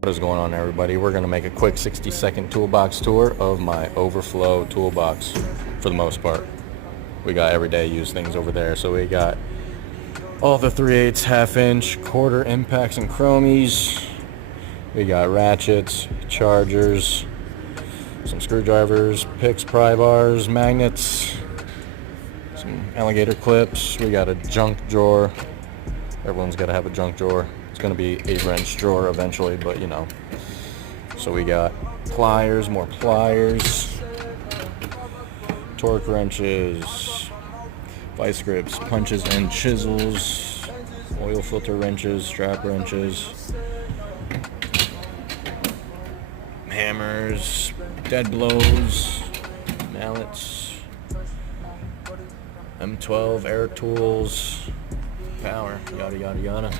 What is going on, everybody? We're going to make a quick 60-second toolbox tour of my overflow toolbox for the most part. We got everyday use things over there. So we got all the 3/8, half-inch, quarter impacts and chromies. We got ratchets, chargers, some screwdrivers, picks, pry bars, magnets, some alligator clips. We got a junk drawer. Everyone's got to have a junk drawer. It's going to be a wrench drawer eventually, but you know. So we got pliers, more pliers, torque wrenches, vice grips, punches and chisels, oil filter wrenches, strap wrenches, hammers, dead blows, mallets, M12 air tools, power, yada yada yada.